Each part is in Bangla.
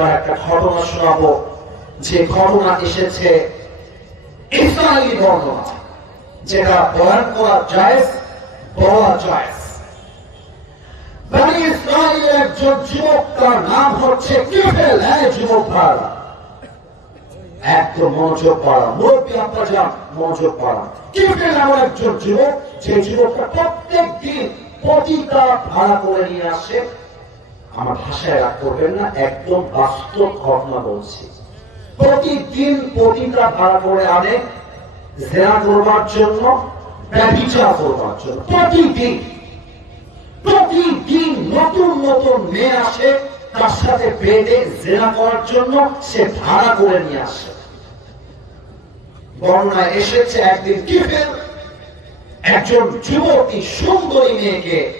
এবার একটা ঘটনা শোনাবো। যে ঘটনা এসেছে ইসরায়েলি বর্ণনা, যেটা বয়ান করা জায়েজ, বলা জায়েজ। একজন যুবক, তার নাম হচ্ছে প্রত্যেক দিন ভাড়া করে নিয়ে আসে। আমার ভাষায় রাগ করবেন না, একদম বাস্তব ঘটনা বলছি। প্রতিদিন প্রতিটা ভাড়া করে আনে, জেনা করবার জন্য ব্যবচার করবার জন্য। প্রতিদিন। প্রতিদিন নতুন নতুন মেয়ে আসে, তার সাথে বেডে জেনা করার জন্য সে ভাড়া করে নিয়ে আসে। বর্ণায় এসেছে একদিন কিফের একজন যুবতী সুন্দরী মেয়েকে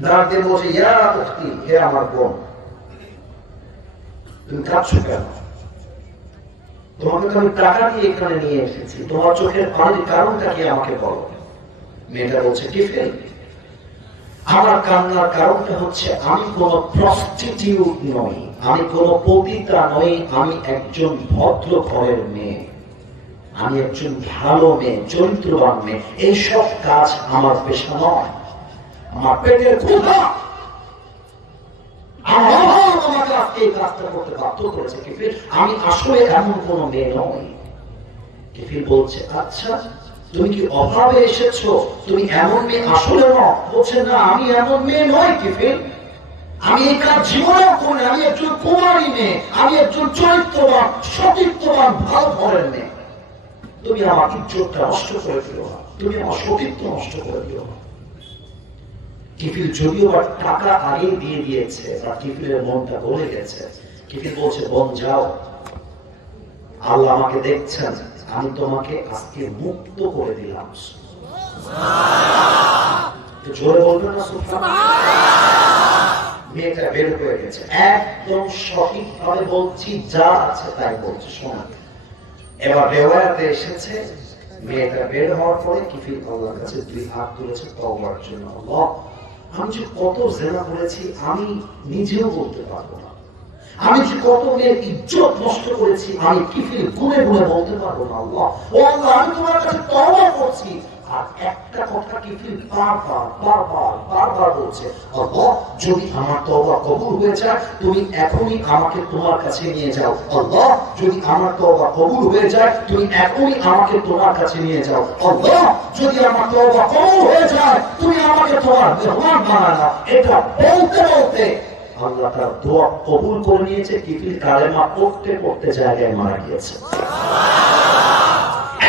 ইয়া হে আমার বোন, তুমি কাঁদছো কেন? তোমাকে তো আমি টাকা দিয়ে এখানে নিয়ে এসেছি। তোমার চোখের পানির কারণটা কি আমাকে বলো? মেয়েটা বলছে আমার কান্নার কারণটা হচ্ছে, আমি কোন প্রস্টিটিউট নই, আমি কোন পতিতা নই, আমি একজন ভদ্র ঘরের মেয়ে। আমি একজন ভালো মেয়ে, চরিত্রবান মেয়ে। এইসব কাজ আমার পেশা নয়। আমার পেটের ক্ষুধা আমি একজন কুমারী মেয়ে। আমি একজন চরিত্রবান, সতীত্ববান, ভালো ঘরের মেয়ে। তুমি আমার ইজ্জতটা নষ্ট করে দিও না। তুমি আমার সতীত্ব নষ্ট করে দিও না। কিফিল যদিও টাকা আগে দিয়ে দিয়েছে, বা কিফিলের মনটা গলে গেছে, কিফিল বলছে, বোন, যাও। আল্লাহ আমাকে দেখছেন, আমি তোমাকে আজকে মুক্ত করে দিলাম। জোরে না মেয়েটা বের হয়ে গেছে। একদম সঠিক ভাবে বলছি, যা আছে তাই বলছি শোনা এবার এসেছে, মেয়েটা বের হওয়ার পরে কিফিল আল্লাহর কাছে দুই হাত তুলেছে, তওবার জন্য। আল্লাহ আমি যে কত জেনা করেছি, আমি নিজেও বলতে পারব না। আমি যে কত মেয়ের ইজ্জত নষ্ট করেছি, আমি কিফিল গুনে গুনে বলতে পারব না আল্লাহ? ও আল্লাহ, আমি তোমার কাছে তবা করছি। আর একটা কথা যদি আমার কবুল হয়ে যায়, তুমি এখনই আমাকে তোমার কাছে নিয়ে যাও। যদি আমার কবুল হয়ে যায়, তুমি এখনই আমাকে তোমার কাছে নিয়ে যাও। যদি আমার কবুল হয়ে যায়, তুমি আমাকে তোমার মেহমান এটা বলতে বলতে আল্লাহ তার দোয়া কবুল করে নিয়েছে কিফিল কালেমা পড়তে পড়তে জায়গায় মারা গিয়েছে।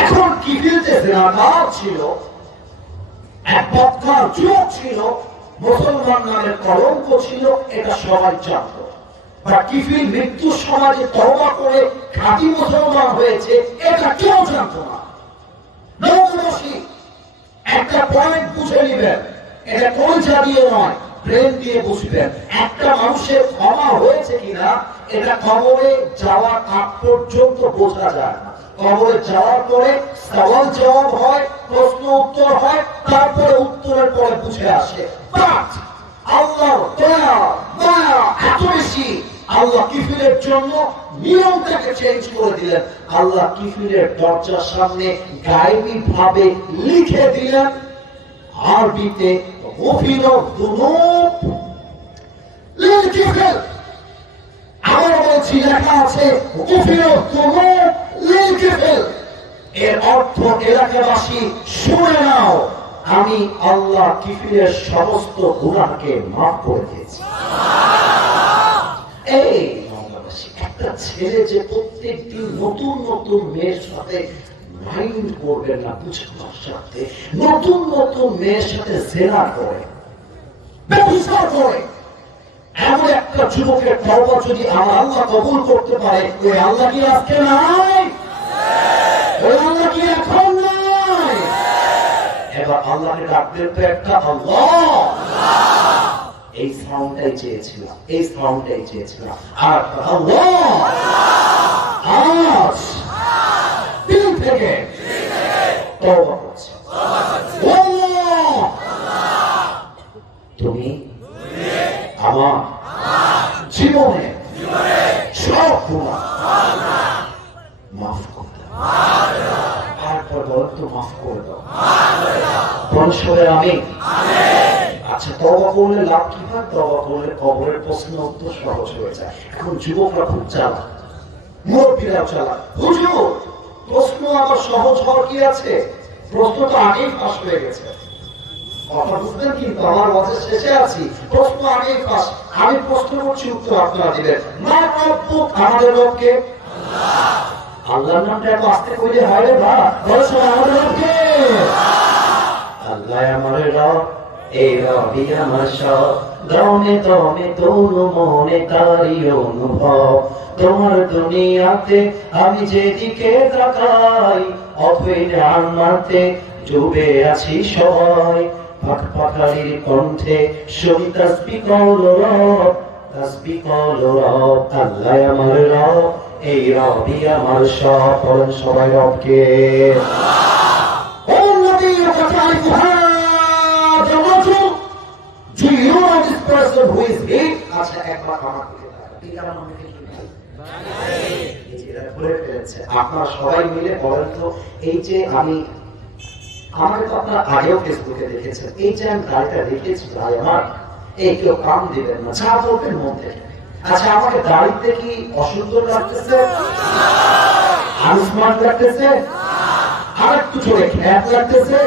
এখন কিফিল যে জেনাদার ছিল এক বক্তার যুবক ছিল মুসলমান নামের কলঙ্ক ছিল, এটা সবাই জানত। বা মৃত্যুর সমাজে তওবা করে খাঁটি মুসলমান হয়েছে, এটা কেউ জানত না। একটা পয়েন্ট বুঝে নেবেন, এটা কলজা দিয়ে নয় ব্রেন দিয়ে বুঝবেন। একটা মানুষের ক্ষমা হয়েছে কিনা, এটা কবরে যাওয়ার আগ পর্যন্ত বোঝা যায় না। কবরে যাওয়ার পরে সওয়াল জবাব হয়, প্রশ্ন উত্তর হয়, তারপরে উত্তরের পরে বুঝে আসে। আল্লাহ দয়া মায়া এত বেশি। আল্লাহ জন্য চেঞ্জ করে দিলেন। আল্লাহ দরজার সামনে ভাবে লিখে দিলেন, আরবিতে আবার বলছি, লেখা আছে এর অর্থ এলাকাবাসী, শুনে নাও, আমি আল্লাহ কিফিলের সমস্ত গুনাহকে মাফ করে দিয়েছি। এই একটা ছেলে যে প্রত্যেক দিন নতুন নতুন মেয়ের সাথে মাইন্ড না বুঝবার সাথে নতুন নতুন মেয়ের সাথে জেনা করে ব্যবসা করে। এমন একটা যুবকের যদি আমার আল্লাহ কবুল করতে পারে, ওই আল্লাহ কি আজকে নাই ওই আল্লাহ কি এখন নাই এবার আল্লাহকে ডাকতেন তো একটা আল্লাহ। এই সাউন্ডটাই চেয়েছিলাম এই সাউন্ডটাই চেয়েছিলাম। আর আল্লাহ। আজ দিল থেকে তওবা করছি আল্লাহ তুমি আমার জীবনে সব গুণা মাফ করে দাও তারপর বলো তো মাফ করে দাও। আমি আচ্ছা তবা করলে লাভ কি হয়? তবা করলে কবরের প্রশ্ন উত্তর সহজ হয়ে যায়। এখন যুবকরা খুব চালাক। মুরব্বীরাও চালাক। হুজুর, প্রশ্ন আবার সহজ হওয়ার কি আছে? প্রশ্ন তো আগেই ফাঁস হয়ে গেছে। কিন্তু আমার আছি। প্রশ্ন আগেই আমি প্রশ্ন করছি, উত্তর আপনারা রব্বুক আমাদের রবকে। আল্লাহর নামটা এত আস্তে হয় আল্লাহ আমার এই রবি আমার সব। দমে দমে তোর মনে তারি অনুভব। তোমার দুনিয়াতে আমি যেদিকে তাকাই অথই আমাতে ডুবে আছি সবাই। পাখ পাখালির কণ্ঠে শুনি তসবি কৌল রব, তসবি কৌল রব, আল্লাহ আমার রব। এই রবি আমার সব বলেন সবাই রবকে। আচ্ছা, আপনারা সবাই মিলে বলেন তো, এই যে আমি আমার তো আপনার আগেও ফেসবুকে দেখেছেন। এই যে আমি গাড়িটা রেখেছি ভাই আমার, এই কেউ কাম দিবেন না। যা বলবেন মন থেকে আচ্ছা আমাকে গাড়িতে কি অসুন্দর লাগতেছে? আনস্মার্ট লাগতেছে? আর একটু জোরে খ্যাত লাগতেছে?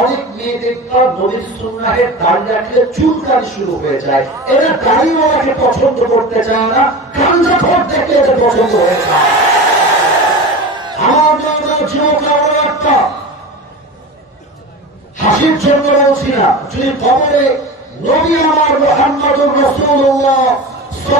অনেক মেয়ে দেখতাম নবীর সুন্নাহের দাড়ি রাখলে চুলকানি শুরু হয়ে যায়। এরা দাড়িওয়ালাকে পছন্দ করতে চায় না, গাঞ্জা খোর দেখলে এদের পছন্দ হয়ে যায়। আমার একটা হাসির জন্য বলছি না, যদি কবরে নবী আমার মোহাম্মদুর রাসূলুল্লাহ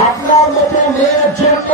আপনার মতো মেয়ের জন্য